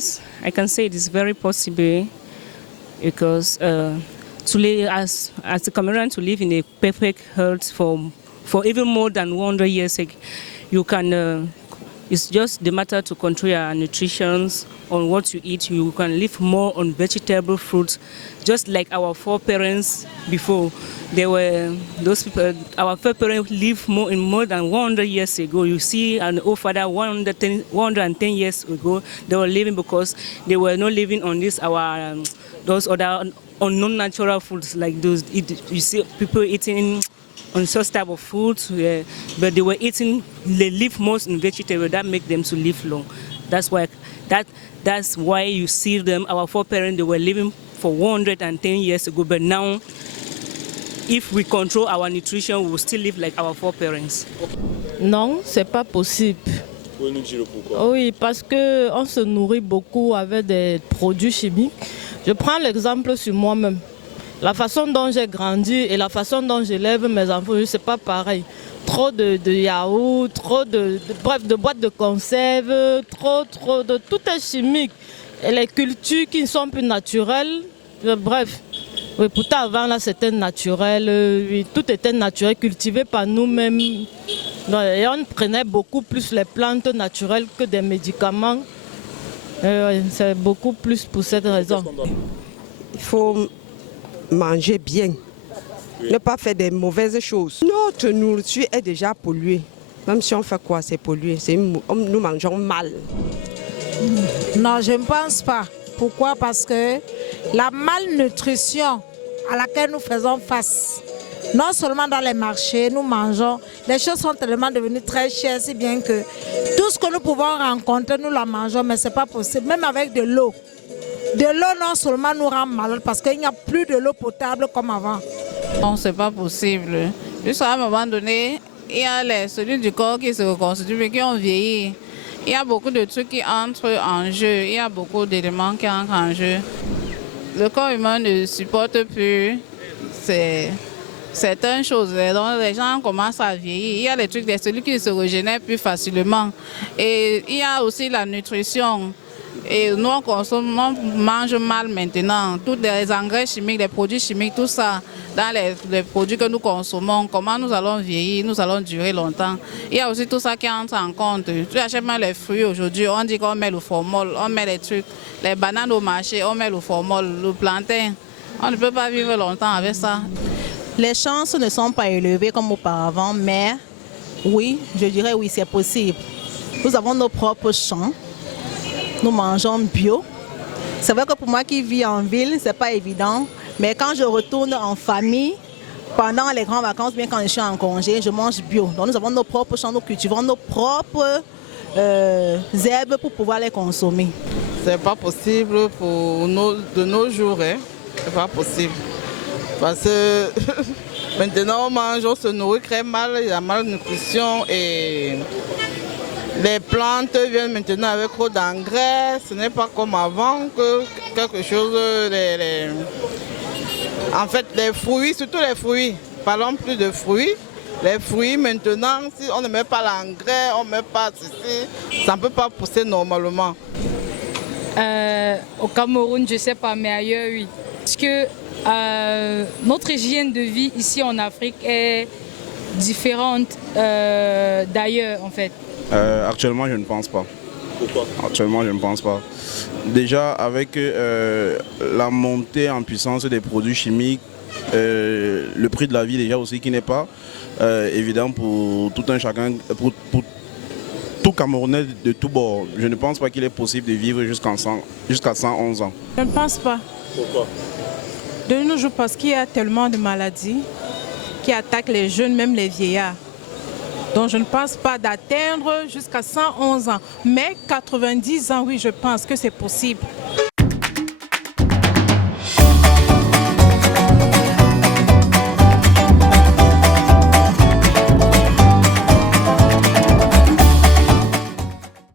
Yes, I can say it is very possible because to live as a Cameroonian to live in a perfect health for even more than 100 years, you can. It's just the matter to control your nutrition on what you eat. You can live more on vegetable fruits, just like our foreparents before. They were those people. Our foreparents lived more than 100 years ago. You see, an old father 110 years ago, they were living because they were not living on this those other unknown natural foods like those. You see people eating on such type of foods, but they live most in vegetable. That make them to live long. That's why you see them. Our foreparents, they were living for 110 years ago, but now, if we control our nutrition, we will still live like our foreparents. Non, c'est pas possible. Vous pouvez nous dire pourquoi? Oui, parce qu'on se nourrit beaucoup avec des produits chimiques. Je prends l'exemple sur moi-même. La façon dont j'ai grandi et la façon dont j'élève mes enfants, c'est pas pareil. Trop de yaourt, trop bref, de boîtes de conserve, trop de tout est chimique. Et les cultures qui ne sont plus naturelles, bref. Oui, pourtant avant là c'était naturel, oui, tout était naturel, cultivé par nous-mêmes. Et on prenait beaucoup plus les plantes naturelles que des médicaments. C'est beaucoup plus pour cette raison. Il faut manger bien, ne pas faire des mauvaises choses. Notre nourriture est déjà polluée. Même si on fait quoi, c'est pollué. Nous mangeons mal. Non, je ne pense pas. Pourquoi? Parce que la malnutrition à laquelle nous faisons face, non seulement dans les marchés, nous mangeons, les choses sont tellement devenues très chères, si bien que tout ce que nous pouvons rencontrer, nous la mangeons, mais ce n'est pas possible, même avec de l'eau. De l'eau non seulement nous rend malade parce qu'il n'y a plus de l'eau potable comme avant. Non, c'est pas possible. Jusqu'à un moment donné, il y a les cellules du corps qui se reconstituent mais qui ont vieilli. Il y a beaucoup de trucs qui entrent en jeu. Il y a beaucoup d'éléments qui entrent en jeu. Le corps humain ne supporte plus certaines choses. Donc les gens commencent à vieillir. Il y a les trucs des cellules qui se régénèrent plus facilement. Et il y a aussi la nutrition. Et nous, on mange mal maintenant. Tous les engrais chimiques, les produits chimiques, tout ça, dans les produits que nous consommons, comment nous allons vieillir, nous allons durer longtemps. Il y a aussi tout ça qui entre en compte. Tu achètes même les fruits aujourd'hui, on dit qu'on met le formol, on met les trucs. Les bananes au marché, on met le formol, le plantain. On ne peut pas vivre longtemps avec ça. Les chances ne sont pas élevées comme auparavant, mais oui, je dirais oui, c'est possible. Nous avons nos propres champs. Nous mangeons bio. C'est vrai que pour moi qui vis en ville, ce n'est pas évident. Mais quand je retourne en famille, pendant les grandes vacances, bien quand je suis en congé, je mange bio. Donc nous avons nos propres champs, nous cultivons nos propres herbes pour pouvoir les consommer. C'est pas possible de nos jours. Hein. C'est pas possible. Parce que maintenant on se nourrit très mal, il y a malnutrition et les plantes viennent maintenant avec trop d'engrais. Ce n'est pas comme avant que quelque chose. En fait, les fruits, surtout les fruits. Parlons plus de fruits. Les fruits maintenant, si on ne met pas l'engrais, on ne met pas ceci, ça ne peut pas pousser normalement. Au Cameroun, je ne sais pas, mais ailleurs, oui. Parce que notre hygiène de vie ici en Afrique est différente d'ailleurs, en fait. Actuellement, je ne pense pas. Pourquoi? Actuellement, je ne pense pas. Déjà, avec la montée en puissance des produits chimiques, le prix de la vie déjà aussi qui n'est pas évident pour tout un chacun, pour tout Camerounais de tous bords. Je ne pense pas qu'il est possible de vivre jusqu'à 111 ans. Je ne pense pas. Pourquoi? De nos jours, parce qu'il y a tellement de maladies qui attaquent les jeunes, même les vieillards. Donc je ne pense pas d'atteindre jusqu'à 111 ans. Mais 90 ans, oui, je pense que c'est possible.